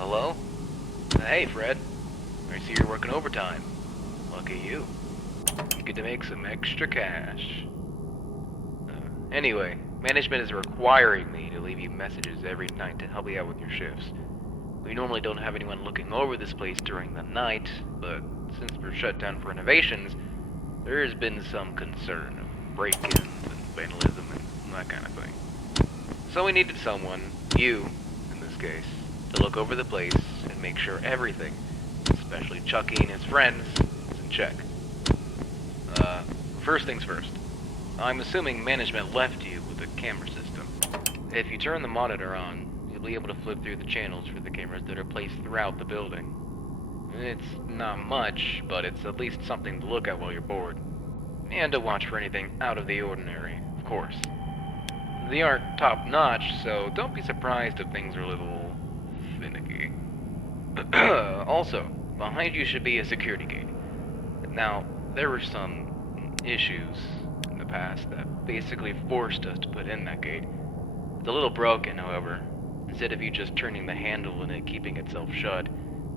Hello? Hey, Fred. I see you're working overtime. Lucky you. You get to make some extra cash. Anyway, management is requiring me to leave you messages every night to help you out with your shifts. We normally don't have anyone looking over this place during the night, but since we're shut down for renovations, there has been some concern of break-ins and vandalism and that kind of thing. So we needed someone, you in this case, to look over the place and make sure everything, especially Chucky and his friends, is in check. First things first. I'm assuming management left you with a camera system. If you turn the monitor on, you'll be able to flip through the channels for the cameras that are placed throughout the building. It's not much, but it's at least something to look at while you're bored. And to watch for anything out of the ordinary, of course. They aren't top-notch, so don't be surprised if things are a little finicky. Also, behind you should be a security gate. Now, there were some issues in the past that basically forced us to put in that gate. It's a little broken, however. Instead of you just turning the handle and it keeping itself shut,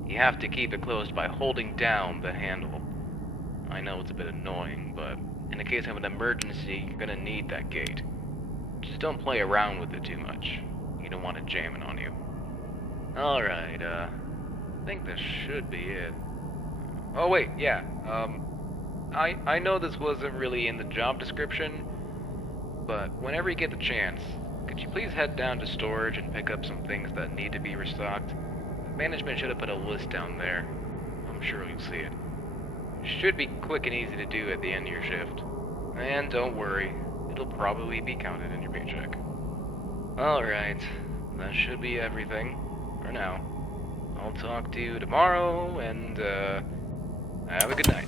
you have to keep it closed by holding down the handle. I know it's a bit annoying, but in the case of an emergency, you're gonna need that gate. Just don't play around with it too much. You don't want it jamming on you. Alright, I think this should be it. Oh wait, yeah, I know this wasn't really in the job description, but whenever you get the chance, could you please head down to storage and pick up some things that need to be restocked? Management should have put a list down there. I'm sure you'll see it. Should be quick and easy to do at the end of your shift. And don't worry, it'll probably be counted in your paycheck. Alright, that should be everything for now. I'll talk to you tomorrow, and have a good night.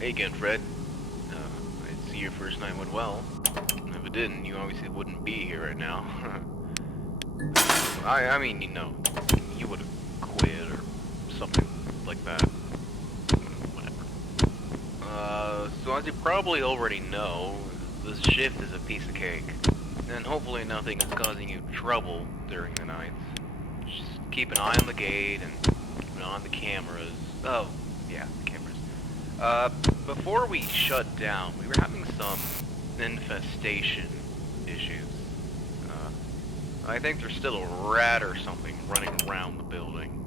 Hey again, Fred. I see your first night went well. If it didn't, you obviously wouldn't be here right now. I mean, you would have quit or something like that. Whatever. So as you probably already know, this shift is a piece of cake. And hopefully nothing is causing you trouble during the nights. Just keep an eye on the gate and keep an eye on the cameras. Oh, yeah, the cameras. Before we shut down, we were having some infestation issues. I think there's still a rat or something running around the building.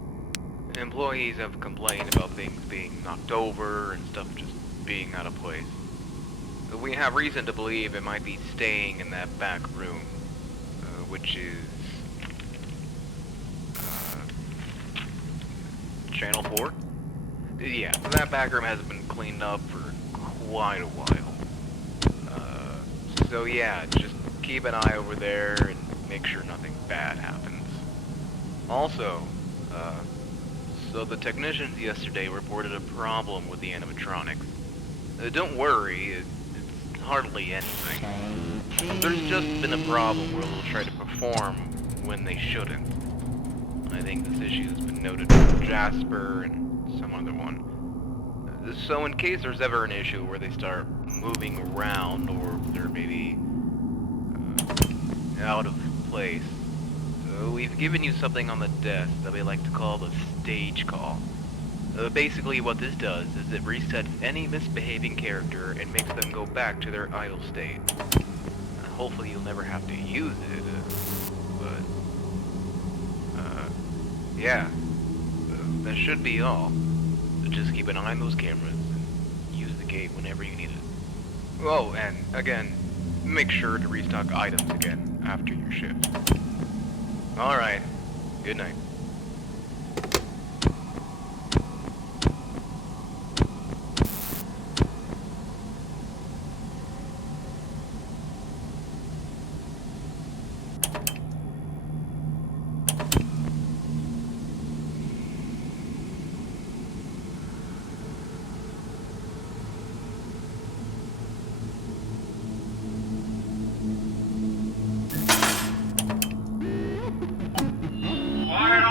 Employees have complained about things being knocked over and stuff just being out of place. We have reason to believe it might be staying in that back room, which is Channel 4? Yeah, that back room hasn't been cleaned up for quite a while. So yeah, just keep an eye over there and make sure nothing bad happens. Also, so the technicians yesterday reported a problem with the animatronics. Don't worry, it's hardly anything. There's just been a problem where they'll try to perform when they shouldn't. I think this issue has been noted by Jasper and some other one. So in case there's ever an issue where they start moving around or they're maybe out of place, we've given you something on the desk that we like to call the stage call. Basically what this does is it resets any misbehaving character and makes them go back to their idle state. Hopefully you'll never have to use it, but yeah, that should be all. Just keep an eye on those cameras and use the gate whenever you need it. Oh, and again, make sure to restock items again after your shift. Alright, good night. Fire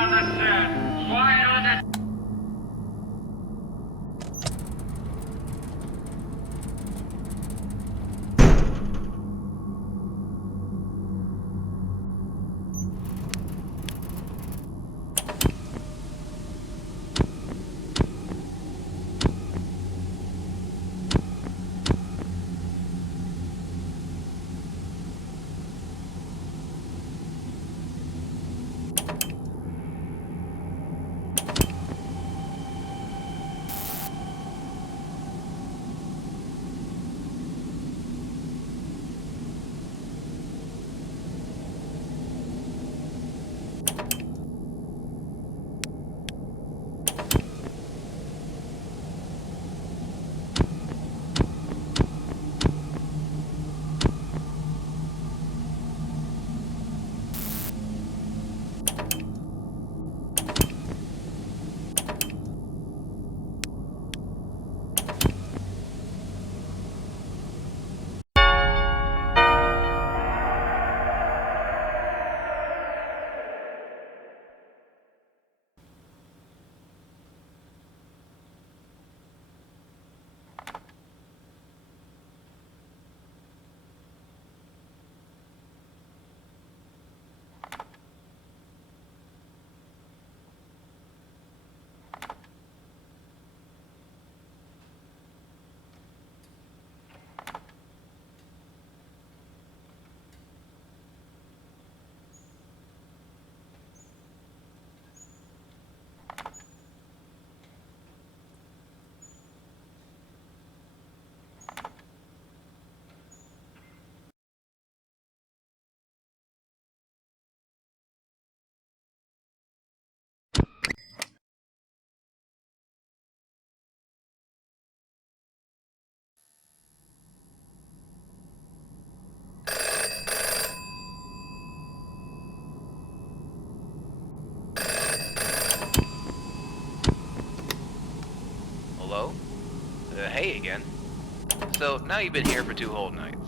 So, now you've been here for 2 whole nights.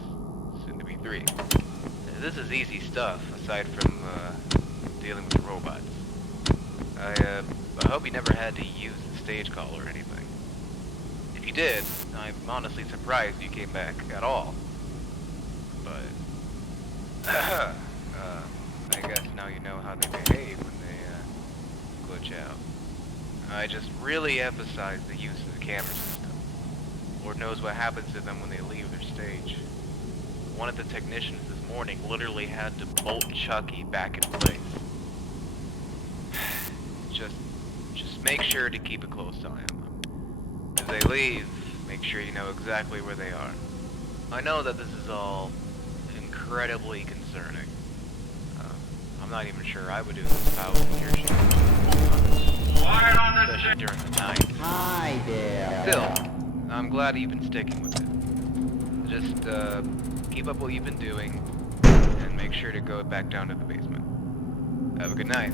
Soon to be 3. This is easy stuff, aside from, dealing with robots. I hope you never had to use the stage call or anything. If you did, I'm honestly surprised you came back at all. But, I guess now you know how they behave when they, glitch out. I just really emphasize the use of the camera system. Lord knows what happens to them when they leave their stage. One of the technicians this morning literally had to bolt Chucky back in place. Just make sure to keep a close eye on them. As they leave, make sure you know exactly where they are. I know that this is all incredibly concerning. I'm not even sure I would do this if I was in your shoes. Especially during the night. Hi there. Still, I'm glad you've been sticking with it. Just, keep up what you've been doing, and make sure to go back down to the basement. Have a good night.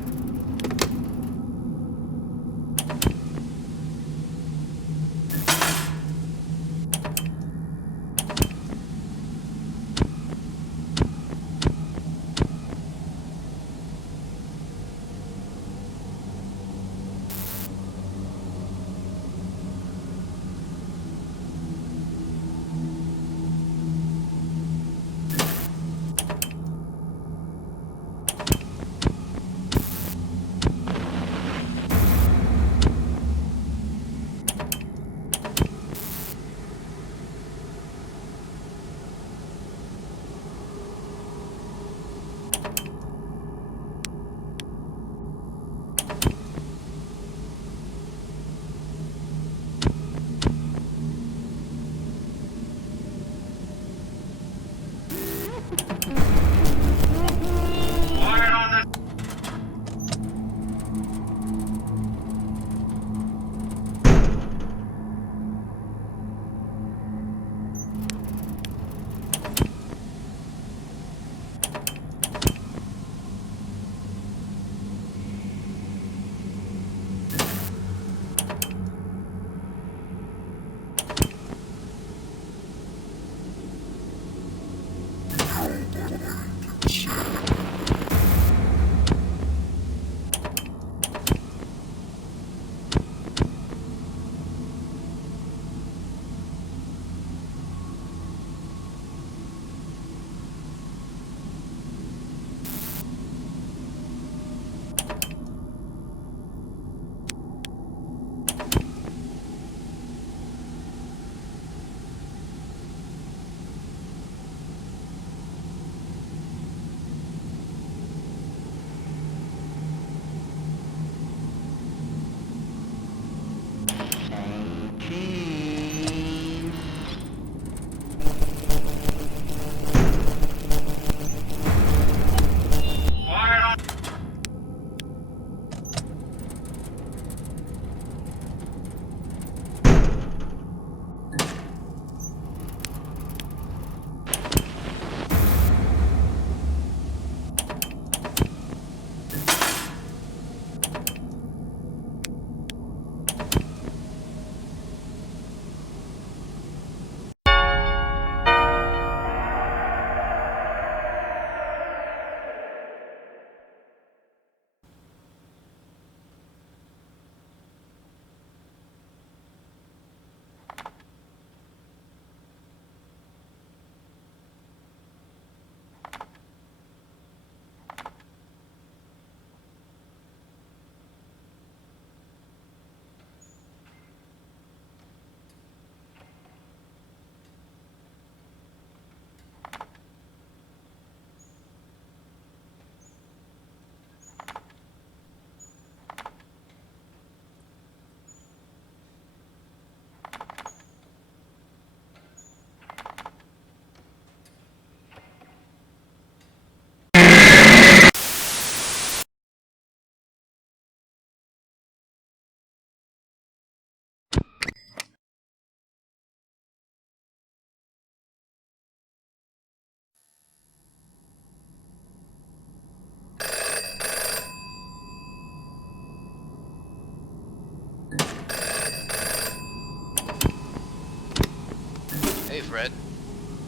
Hey, Fred.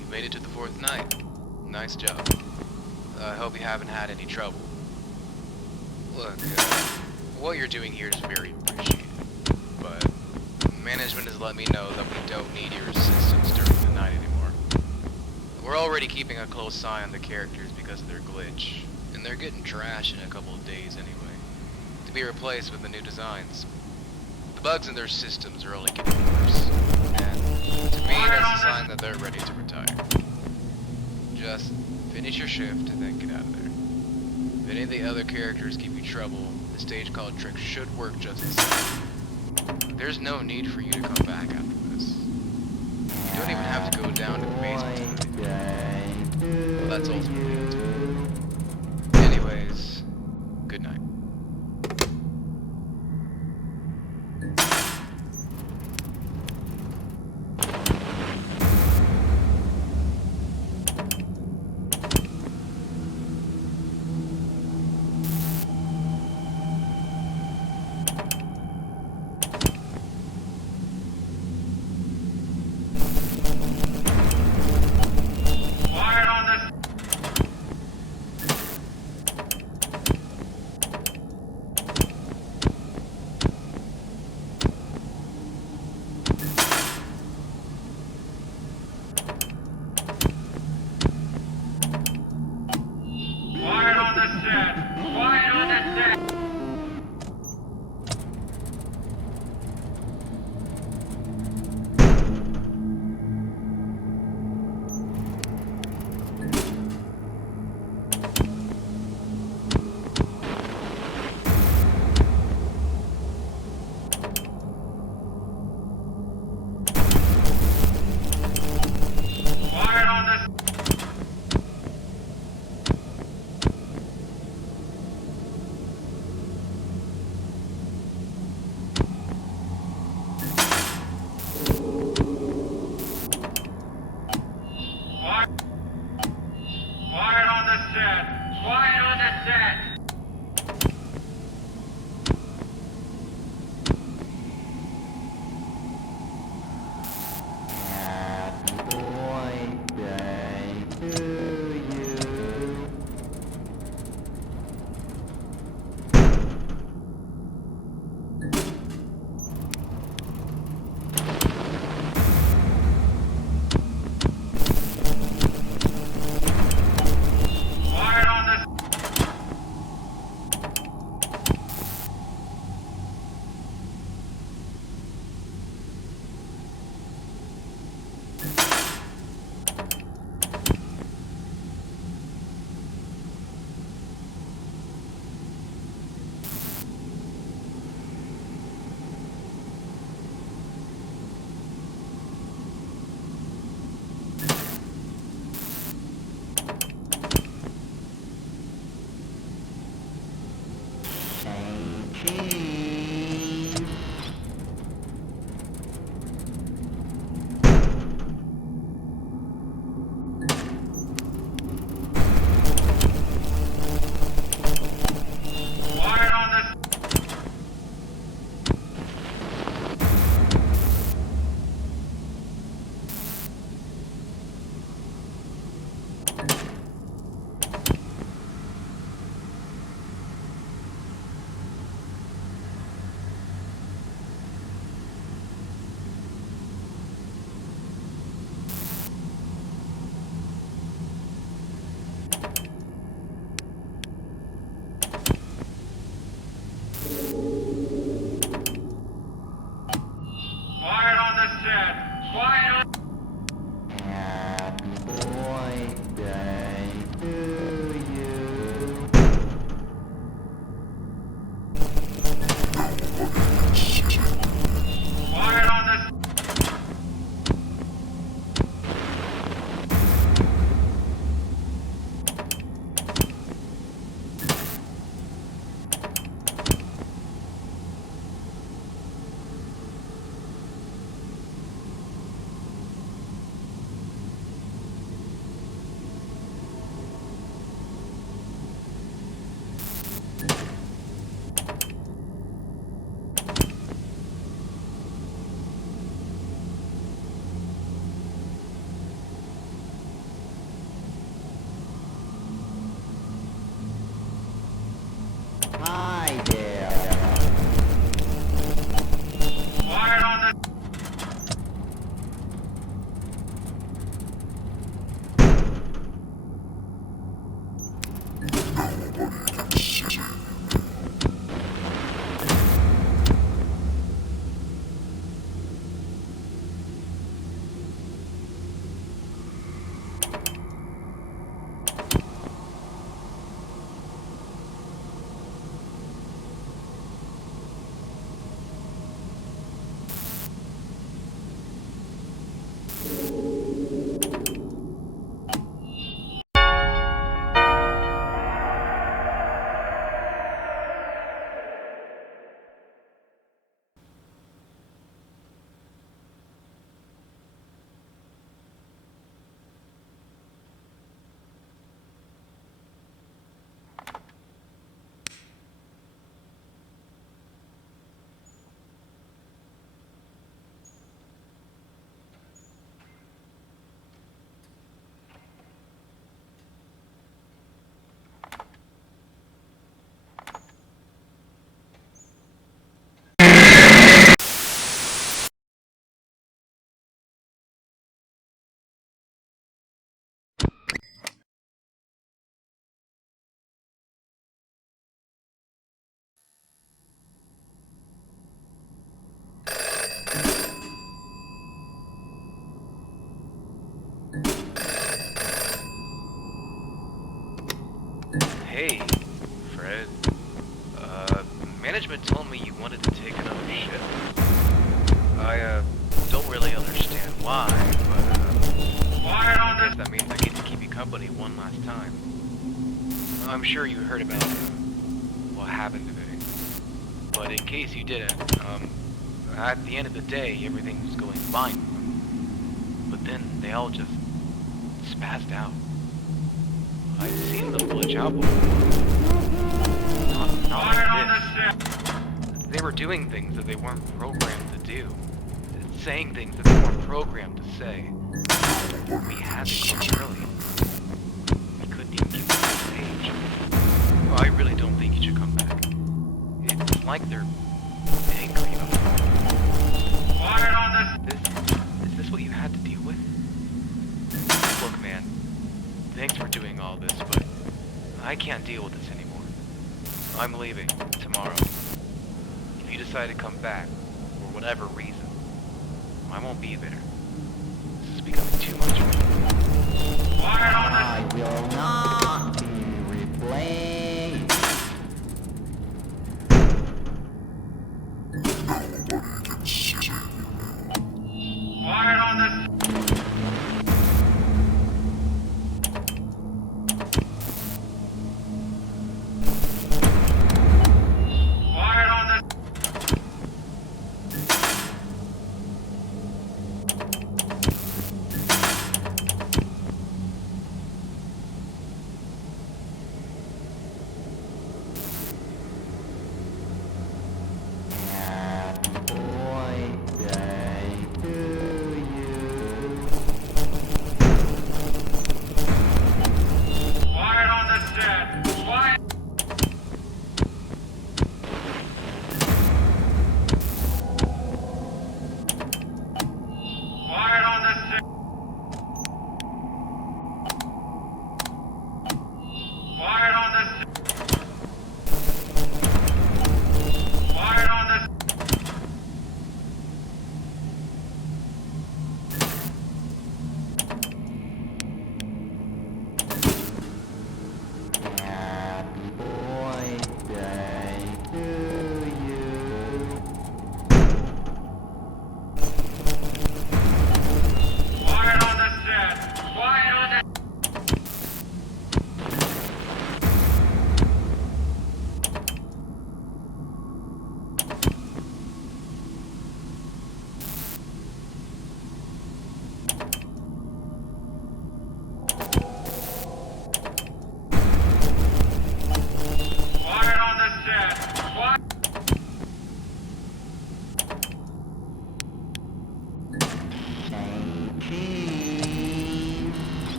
You made it to the 4th night. Nice job. I hope you haven't had any trouble. Look, what you're doing here is very appreciated, but management has let me know that we don't need your assistance during the night anymore. We're already keeping a close eye on the characters because of their glitch, and they're getting trash in a couple of days anyway, to be replaced with the new designs. The bugs in their systems are only getting worse, and to me that's a sign that they're ready to retire. Just finish your shift and then get out of there. If any of the other characters give you trouble, the stage called trick should work just the same. There's no need for you to come back after this. You don't even have to go down to the basement. Well, that's also neat. Anyways, good night. Hey, Fred. Management told me you wanted to take another shift. I, don't really understand why, but, I guess that means I get to keep you company one last time. I'm sure you heard about what happened today. But in case you didn't, at the end of the day, everything was going fine. But then they all just spazzed out. I've seen them glitch out before. Not like this. They were doing things that they weren't programmed to do. Saying things that they weren't programmed to say. We had to close early. We couldn't even get to the stage. Well, I really don't think you should come back. It's like they're angry about it. Is this what you had to deal with? Look, man. Thanks for doing all this, but I can't deal with this anymore. I'm leaving tomorrow. If you decide to come back, for whatever reason, I won't be there. This is becoming too much for me. I will not be replaced. Boy.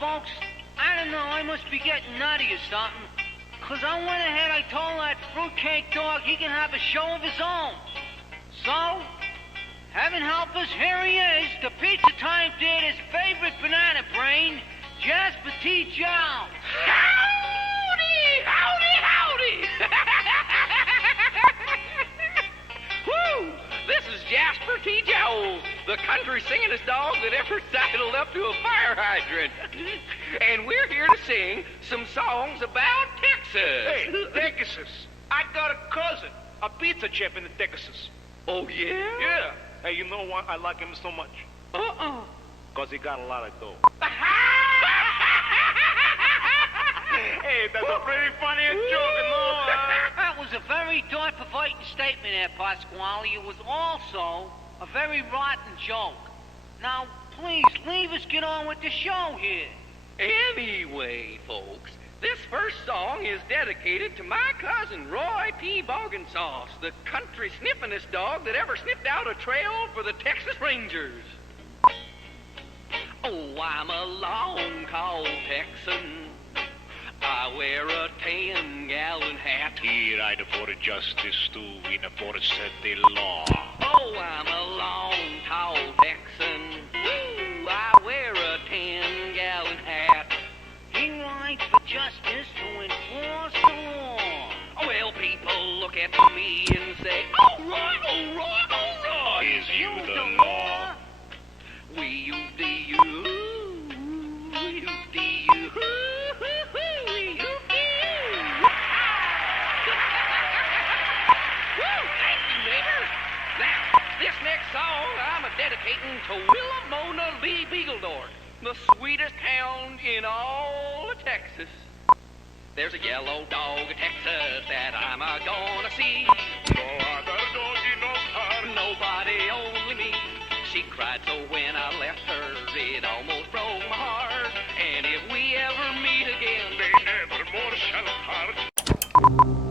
folks, I don't know, I must be getting nutty or something. 'Cause I went ahead, I told that fruitcake dog he can have a show of his own. So, heaven help us, here he is, the Pizza Time Theater's favorite banana brain, Jasper T. Jow. Howdy, howdy, howdy! Woo! This is Jasper T. Jowls, the country singingest dog that ever sidled up to a fire hydrant. And we're here to sing some songs about Texas. Hey, Texas. I got a cousin, a pizza chef in the Texas. Oh, yeah? Yeah. Hey, you know why I like him so much? Uh-uh. 'Cause he got a lot of dough. Hey, that's a pretty funny joke, no? That was a very thought-provoking statement there, Pasquale. It was also a very rotten joke. Now, please, leave us get on with the show here. Anyway, folks, this first song is dedicated to my cousin, Roy P. Boggensauce, the country sniffingest dog that ever sniffed out a trail for the Texas Rangers. Oh, I'm a long-called Texan. I wear a 10-gallon hat. Here I for justice to enforce the law. Oh, I'm a long, tall Texan. Woo, I wear a 10-gallon hat. He rides for justice to enforce the law. Well, people look at me and say, all right, all right, all right. Is you the law? We use the you, use the you, we use the you. Woo, thank you, neighbor. Now, this next song I'm dedicating to Willamona Lee Beagledorf, the sweetest hound in all of Texas. There's a yellow dog in Texas that I'm gonna see. No other doggy knows her. Nobody, only me. She cried so when I left her, it almost broke my heart. And if we ever meet again, They never more shall part.